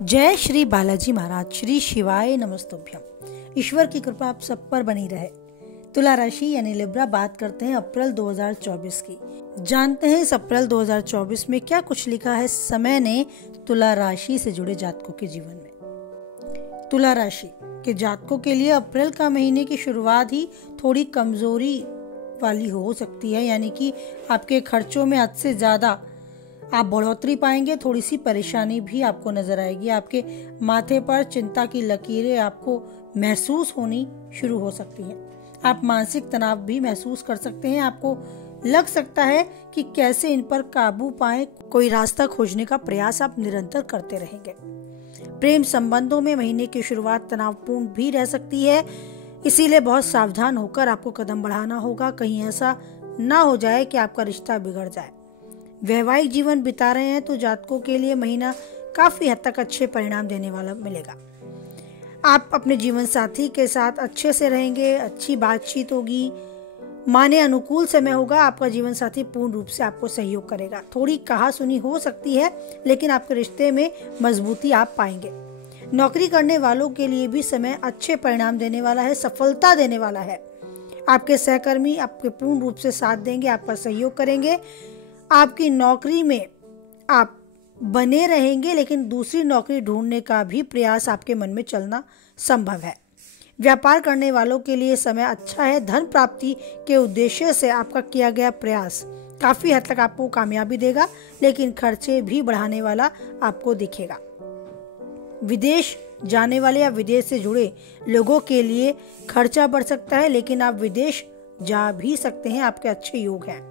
जय श्री बालाजी महाराज। श्री शिवाय नमस्तुभ्यम। ईश्वर की कृपा आप सब पर बनी रहे। तुला राशि यानी लिब्रा बात करते हैं अप्रैल 2024 की। जानते हैं इस अप्रैल 2024 में क्या कुछ लिखा है समय ने तुला राशि से जुड़े जातकों के जीवन में। तुला राशि के जातकों के लिए अप्रैल का महीने की शुरुआत ही थोड़ी कमजोरी वाली हो सकती है, यानी कि आपके खर्चों में हद से ज्यादा आप बढ़ोतरी पाएंगे। थोड़ी सी परेशानी भी आपको नजर आएगी। आपके माथे पर चिंता की लकीरें आपको महसूस होनी शुरू हो सकती हैं। आप मानसिक तनाव भी महसूस कर सकते हैं। आपको लग सकता है कि कैसे इन पर काबू पाएं। कोई रास्ता खोजने का प्रयास आप निरंतर करते रहेंगे। प्रेम संबंधों में महीने की शुरुआत तनावपूर्ण भी रह सकती है, इसीलिए बहुत सावधान होकर आपको कदम बढ़ाना होगा। कहीं ऐसा ना हो जाए कि आपका रिश्ता बिगड़ जाए। वैवाहिक जीवन बिता रहे हैं तो जातकों के लिए महीना काफी हद तक अच्छे परिणाम देने वाला मिलेगा। आप अपने जीवन साथी के साथ अच्छे से रहेंगे, अच्छी बातचीत होगी, माने अनुकूल समय होगा। आपका जीवन साथी पूर्ण रूप से आपको सहयोग करेगा। थोड़ी कहासुनी हो सकती है, लेकिन आपके रिश्ते में मजबूती आप पाएंगे। नौकरी करने वालों के लिए भी समय अच्छे परिणाम देने वाला है, सफलता देने वाला है। आपके सहकर्मी आपके पूर्ण रूप से साथ देंगे, आपका सहयोग करेंगे। आपकी नौकरी में आप बने रहेंगे, लेकिन दूसरी नौकरी ढूंढने का भी प्रयास आपके मन में चलना संभव है। व्यापार करने वालों के लिए समय अच्छा है। धन प्राप्ति के उद्देश्य से आपका किया गया प्रयास काफी हद तक आपको कामयाबी देगा, लेकिन खर्चे भी बढ़ाने वाला आपको दिखेगा। विदेश जाने वाले या विदेश से जुड़े लोगों के लिए खर्चा बढ़ सकता है, लेकिन आप विदेश जा भी सकते हैं। आपके अच्छे योग हैं।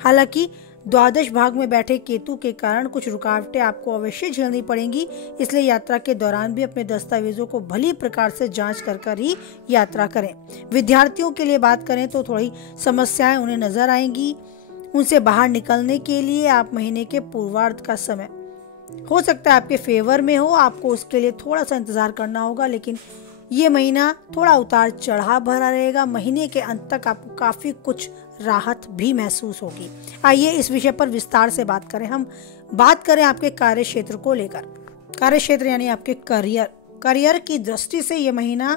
हालांकि द्वादश भाग में बैठे केतु के कारण कुछ रुकावटें आपको अवश्य झेलनी पड़ेंगी, इसलिए यात्रा के दौरान भी अपने दस्तावेजों को भली प्रकार से जांच कर ही यात्रा करें। विद्यार्थियों के लिए बात करें तो थोड़ी समस्याएं उन्हें नजर आएंगी। उनसे बाहर निकलने के लिए आप महीने के पूर्वार्ध का समय हो सकता है आपके फेवर में हो। आपको उसके लिए थोड़ा सा इंतजार करना होगा, लेकिन ये महीना थोड़ा उतार चढ़ाव भरा रहेगा। महीने के अंत तक आपको काफी कुछ राहत भी महसूस होगी। आइए इस विषय पर विस्तार से बात करें। हम बात करें आपके कार्य क्षेत्र को लेकर। कार्य क्षेत्र यानी आपके करियर की दृष्टि से ये महीना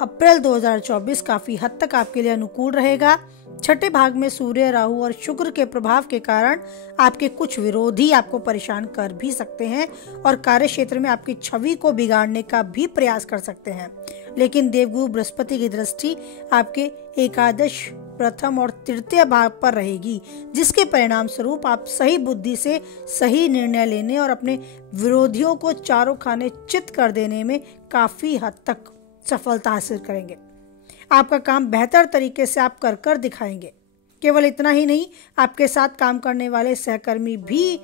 अप्रैल 2024 काफी हद तक आपके लिए अनुकूल रहेगा। छठे भाग में सूर्य, राहु और शुक्र के प्रभाव के कारण आपके कुछ विरोधी आपको परेशान कर भी सकते हैं और कार्य क्षेत्र में आपकी छवि को बिगाड़ने का भी प्रयास कर सकते हैं। लेकिन देवगुरु बृहस्पति की दृष्टि आपके एकादश, प्रथम और तृतीय भाग पर रहेगी, जिसके परिणाम स्वरूप आप सही बुद्धि से सही निर्णय लेने और अपने विरोधियों को चारों खाने चित कर देने में काफी हद तक सफलता हासिल करेंगे। आपका काम बेहतर तरीके से आप कर दिखाएंगे। केवल इतना ही नहीं, आपके साथ काम करने वाले सहकर्मी भी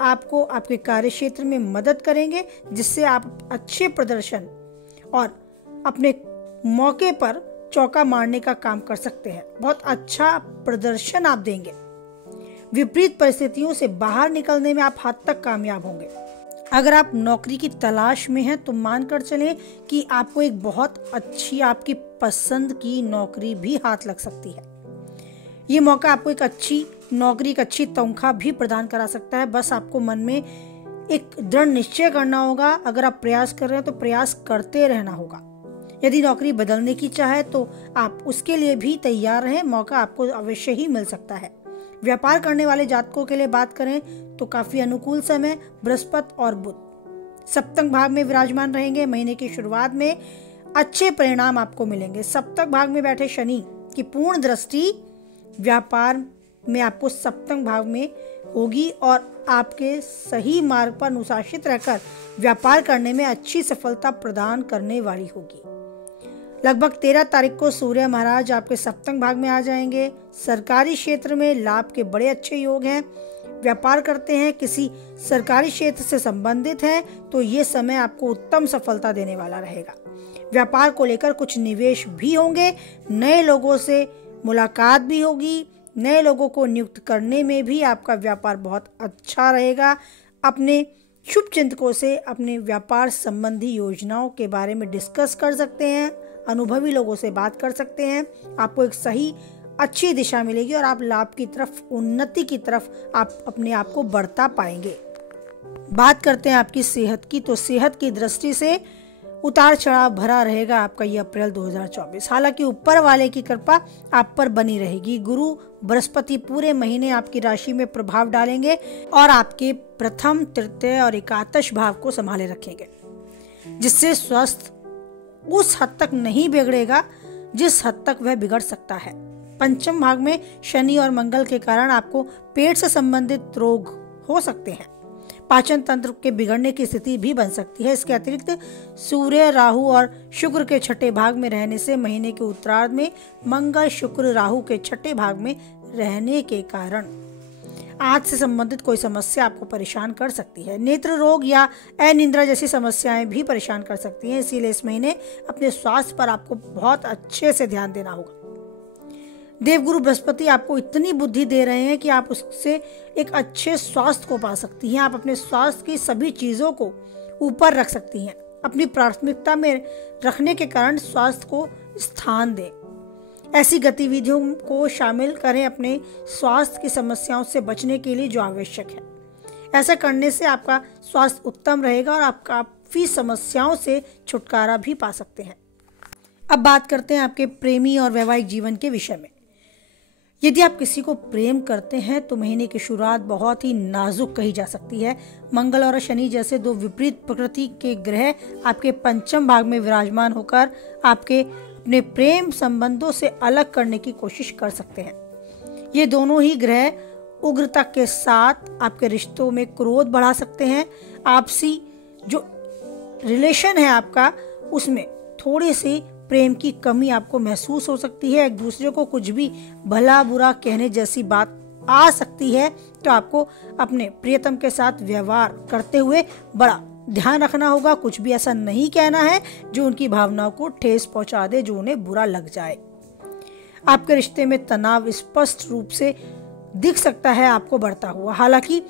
आपको आपके कार्य क्षेत्र में मदद करेंगे, जिससे आप अच्छे प्रदर्शन और अपने मौके पर चौका मारने का काम कर सकते हैं। बहुत अच्छा प्रदर्शन आप देंगे। विपरीत परिस्थितियों से बाहर निकलने में आप हद तक कामयाब होंगे। अगर आप नौकरी की तलाश में हैं तो मानकर चलें कि आपको एक बहुत अच्छी आपकी पसंद की नौकरी भी हाथ लग सकती है। ये मौका आपको एक अच्छी नौकरी, एक अच्छी तनख्वाह भी प्रदान करा सकता है। बस आपको मन में एक दृढ़ निश्चय करना होगा। अगर आप प्रयास कर रहे हैं तो प्रयास करते रहना होगा। यदि नौकरी बदलने की चाहे तो आप उसके लिए भी तैयार रहें। मौका आपको अवश्य ही मिल सकता है। व्यापार करने वाले जातकों के लिए बात करें तो काफी अनुकूल समय। बृहस्पति और बुध सप्तम भाग में विराजमान रहेंगे। महीने की शुरुआत में अच्छे परिणाम आपको मिलेंगे। सप्तम भाग में बैठे शनि की पूर्ण दृष्टि व्यापार में आपको सप्तम भाग में होगी और आपके सही मार्ग पर अनुशासित रहकर व्यापार करने में अच्छी सफलता प्रदान करने वाली होगी। लगभग 13 तारीख को सूर्य महाराज आपके सप्तम भाग में आ जाएंगे। सरकारी क्षेत्र में लाभ के बड़े अच्छे योग हैं। व्यापार करते हैं, किसी सरकारी क्षेत्र से संबंधित हैं तो ये समय आपको उत्तम सफलता देने वाला रहेगा। व्यापार को लेकर कुछ निवेश भी होंगे। नए लोगों से मुलाकात भी होगी। नए लोगों को नियुक्त करने में भी आपका व्यापार बहुत अच्छा रहेगा। अपने शुभ चिंतकों से अपने व्यापार संबंधी योजनाओं के बारे में डिस्कस कर सकते हैं। अनुभवी लोगों से बात कर सकते हैं। आपको एक सही अच्छी दिशा मिलेगी और आप लाभ की तरफ, उन्नति की तरफ आप अपने आप को बढ़ता पाएंगे। बात करते हैं आपकी सेहत की, तो सेहत की दृष्टि से उतार चढ़ाव भरा रहेगा आपका ये अप्रैल 2024। हालांकि ऊपर वाले की कृपा आप पर बनी रहेगी। गुरु बृहस्पति पूरे महीने आपकी राशि में प्रभाव डालेंगे और आपके प्रथम, तृतीय और एकादश भाव को संभाले रखेंगे, जिससे स्वास्थ्य उस हद तक नहीं बिगड़ेगा जिस हद तक वह बिगड़ सकता है। पंचम भाग में शनि और मंगल के कारण आपको पेट से संबंधित रोग हो सकते हैं। पाचन तंत्र के बिगड़ने की स्थिति भी बन सकती है। इसके अतिरिक्त सूर्य, राहु और शुक्र के छठे भाग में रहने से महीने के उत्तरार्ध में मंगल, शुक्र, राहु के छठे भाग में रहने के कारण आंख से संबंधित कोई समस्या आपको परेशान कर सकती है। नेत्र रोग या अनिद्रा जैसी समस्याएं भी परेशान कर सकती हैं। इसीलिए इस महीने अपने स्वास्थ्य पर आपको बहुत अच्छे से ध्यान देना होगा। देवगुरु बृहस्पति आपको इतनी बुद्धि दे रहे हैं कि आप उससे एक अच्छे स्वास्थ्य को पा सकती हैं। आप अपने स्वास्थ्य की सभी चीजों को ऊपर रख सकती हैं। अपनी प्राथमिकता में रखने के कारण स्वास्थ्य को स्थान दें। ऐसी गतिविधियों को शामिल करें अपने स्वास्थ्य की समस्याओं से बचने के लिए जो आवश्यक है। ऐसा करने से आपका स्वास्थ्य उत्तम रहेगा और आप काफी समस्याओं से छुटकारा भी पा सकते हैं। अब बात करते हैं आपके प्रेमी और वैवाहिक जीवन के विषय में। यदि आप किसी को प्रेम करते हैं तो महीने की शुरुआत बहुत ही नाजुक कही जा सकती है। मंगल और शनि जैसे दो विपरीत प्रकृति के ग्रह आपके पंचम भाग में विराजमान होकर आपके अपने प्रेम संबंधों से अलग करने की कोशिश कर सकते हैं। ये दोनों ही ग्रह उग्रता के साथ आपके रिश्तों में क्रोध बढ़ा सकते हैं। आपसी जो रिलेशन है आपका, उसमें थोड़ी सी प्रेम की कमी आपको महसूस हो सकती है। एक दूसरे को कुछ भी भला बुरा कहने जैसी बात आ सकती है। तो आपको अपने प्रियतम के साथ व्यवहार करते हुए बड़ा ध्यान रखना होगा। कुछ भी ऐसा नहीं कहना है जो उनकी भावनाओं को ठेस पहुंचा दे, जो उन्हें बुरा लग जाए। आपके रिश्ते में तनाव स्पष्ट रूप से दिख सकता है आपको बढ़ता हुआ। हालांकि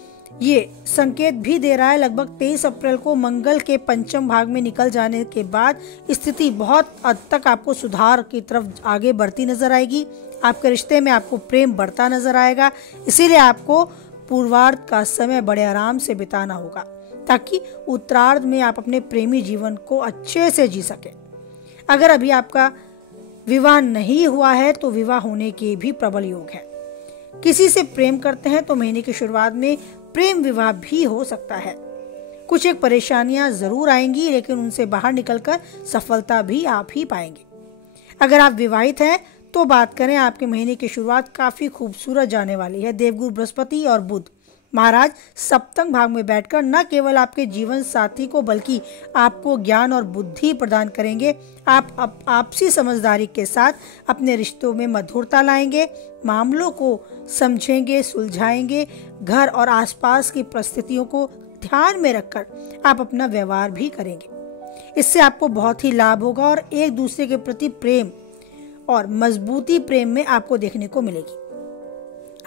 ये संकेत भी दे रहा है लगभग 23 अप्रैल को मंगल के पंचम भाग में निकल जाने के बाद स्थिति बहुत हद तक आपको सुधार की तरफ आगे बढ़ती नजर आएगी। आपके रिश्ते में आपको प्रेम बढ़ता नजर आएगा। इसीलिए आपको पूर्वार्ध का समय बड़े आराम से बिताना होगा ताकि उत्तरार्ध में आप अपने प्रेमी जीवन को अच्छे से जी सके। अगर अभी आपका विवाह नहीं हुआ है तो विवाह होने के भी प्रबल योग है। किसी से प्रेम करते हैं तो महीने की शुरुआत में प्रेम विवाह भी हो सकता है। कुछ एक परेशानियां जरूर आएंगी, लेकिन उनसे बाहर निकलकर सफलता भी आप ही पाएंगे। अगर आप विवाहित हैं तो बात करें, आपके महीने की शुरुआत काफी खूबसूरत जाने वाली है। देवगुरु बृहस्पति और बुध महाराज सप्तम भाग में बैठकर न केवल आपके जीवन साथी को बल्कि आपको ज्ञान और बुद्धि प्रदान करेंगे। आप आपसी समझदारी के साथ अपने रिश्तों में मधुरता लाएंगे, मामलों को समझेंगे, सुलझाएंगे। घर और आसपास की परिस्थितियों को ध्यान में रखकर आप अपना व्यवहार भी करेंगे। इससे आपको बहुत ही लाभ होगा और एक दूसरे के प्रति प्रेम और मजबूती प्रेम में आपको देखने को मिलेगी।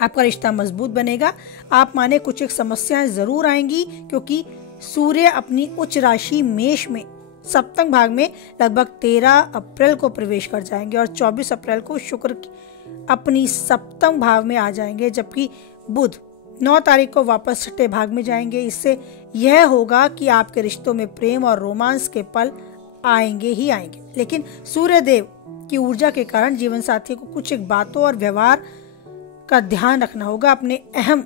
आपका रिश्ता मजबूत बनेगा। आप माने कुछ एक समस्याएं जरूर आएंगी, क्योंकि सूर्य अपनी उच्च राशि मेष में सप्तम भाग में लगभग 13 अप्रैल को प्रवेश कर जाएंगे और 24 अप्रैल को शुक्र अपनी सप्तम भाव में आ जाएंगे, जबकि बुध 9 तारीख को वापस छठे भाग में जाएंगे। इससे यह होगा कि आपके रिश्तों में प्रेम और रोमांस के पल आएंगे ही आएंगे, लेकिन सूर्य देव की ऊर्जा के कारण जीवन साथी को कुछ एक बातों और व्यवहार का ध्यान रखना होगा। अपने अहम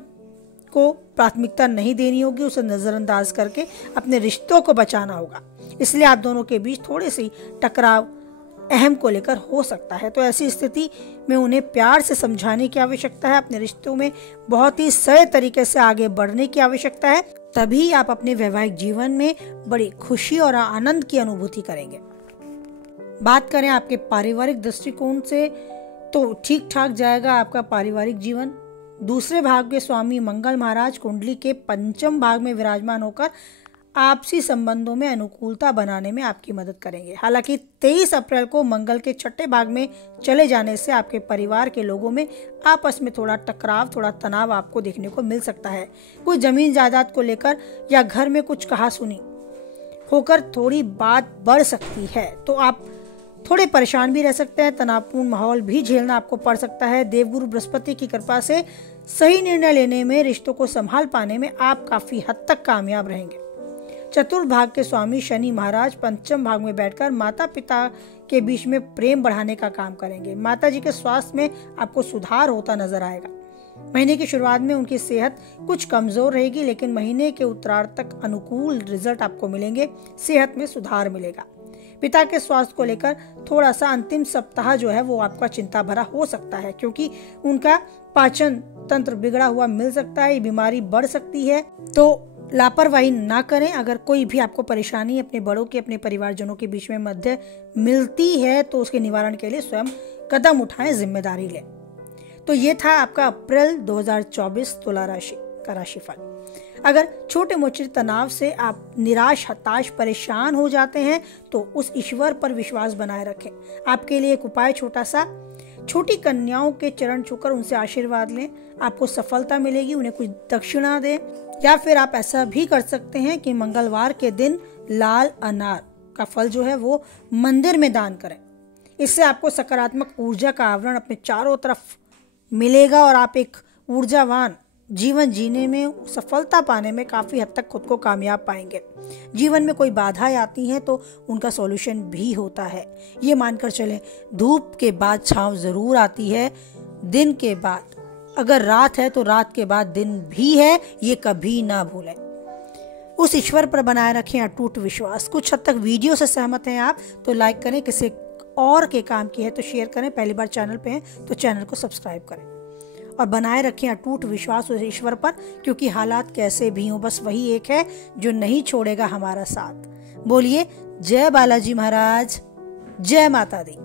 को प्राथमिकता नहीं देनी होगी, उसे नजरअंदाज करके अपने रिश्तों को बचाना होगा। इसलिए आप दोनों के बीच थोड़ी सी टकराव अहम को लेकर हो सकता है। तो ऐसी स्थिति में उन्हें प्यार से समझाने की आवश्यकता है। अपने रिश्तों में बहुत ही सही तरीके से आगे बढ़ने की आवश्यकता है, तभी आप अपने वैवाहिक जीवन में बड़ी खुशी और आनंद की अनुभूति करेंगे। बात करें आपके पारिवारिक दृष्टिकोण से तो ठीक ठाक जाएगा आपका पारिवारिक जीवन। दूसरे भाग के स्वामी मंगल महाराज कुंडली के पंचम भाग में विराजमान होकर आपसी संबंधों में अनुकूलता बनाने में आपकी मदद करेंगे। हालांकि 23 अप्रैल को मंगल के छठे भाग में चले जाने से आपके परिवार के लोगों में आपस में थोड़ा टकराव, थोड़ा तनाव आपको देखने को मिल सकता है। कोई जमीन जायदाद को लेकर या घर में कुछ कहासुनी होकर थोड़ी बात बढ़ सकती है, तो आप थोड़े परेशान भी रह सकते हैं। तनावपूर्ण माहौल भी झेलना आपको पड़ सकता है। देवगुरु बृहस्पति की कृपा से सही निर्णय लेने में, रिश्तों को संभाल पाने में आप काफी हद तक कामयाब रहेंगे। चतुर्थ भाग के स्वामी शनि महाराज पंचम भाग में बैठकर माता पिता के बीच में प्रेम बढ़ाने का काम करेंगे। माता जी के स्वास्थ्य में आपको सुधार होता नजर आएगा। महीने की शुरुआत में उनकी सेहत कुछ कमजोर रहेगी, लेकिन महीने के उत्तरार्ध तक अनुकूल रिजल्ट आपको मिलेंगे, सेहत में सुधार मिलेगा। पिता के स्वास्थ्य को लेकर थोड़ा सा अंतिम सप्ताह जो है वो आपका चिंता भरा हो सकता है, क्योंकि उनका पाचन तंत्र बिगड़ा हुआ मिल सकता है, बीमारी बढ़ सकती है, तो लापरवाही ना करें। अगर कोई भी आपको परेशानी अपने बड़ों के, अपने परिवारजनों के बीच में मध्य मिलती है तो उसके निवारण के लिए स्वयं कदम उठाएं, जिम्मेदारी लें। तो ये था आपका अप्रैल 2024 तुला राशि का राशिफल। अगर छोटे मोटे तनाव से आप निराश, हताश, परेशान हो जाते हैं तो उस ईश्वर पर विश्वास बनाए रखें। आपके लिए एक उपाय छोटा सा, छोटी कन्याओं के चरण छूकर उनसे आशीर्वाद लें, आपको सफलता मिलेगी। उन्हें कुछ दक्षिणा दें, या फिर आप ऐसा भी कर सकते हैं कि मंगलवार के दिन लाल अनार का फल जो है वो मंदिर में दान करें। इससे आपको सकारात्मक ऊर्जा का आवरण अपने चारों तरफ मिलेगा और आप एक ऊर्जावान जीवन जीने में, सफलता पाने में काफ़ी हद तक खुद को कामयाब पाएंगे। जीवन में कोई बाधाएं आती हैं तो उनका सॉल्यूशन भी होता है। ये मानकर चलें, धूप के बाद छांव ज़रूर आती है, दिन के बाद, अगर रात है तो रात के बाद दिन भी है, ये कभी ना भूलें। उस ईश्वर पर बनाए रखें अटूट विश्वास। कुछ हद तक वीडियो से सहमत हैं आप तो लाइक करें, किसी और के काम की है तो शेयर करें, पहली बार चैनल पे हैं तो चैनल को सब्सक्राइब करें और बनाए रखें अटूट विश्वास उस ईश्वर पर, क्योंकि हालात कैसे भी हों बस वही एक है जो नहीं छोड़ेगा हमारा साथ। बोलिए जय बालाजी महाराज, जय माता दी।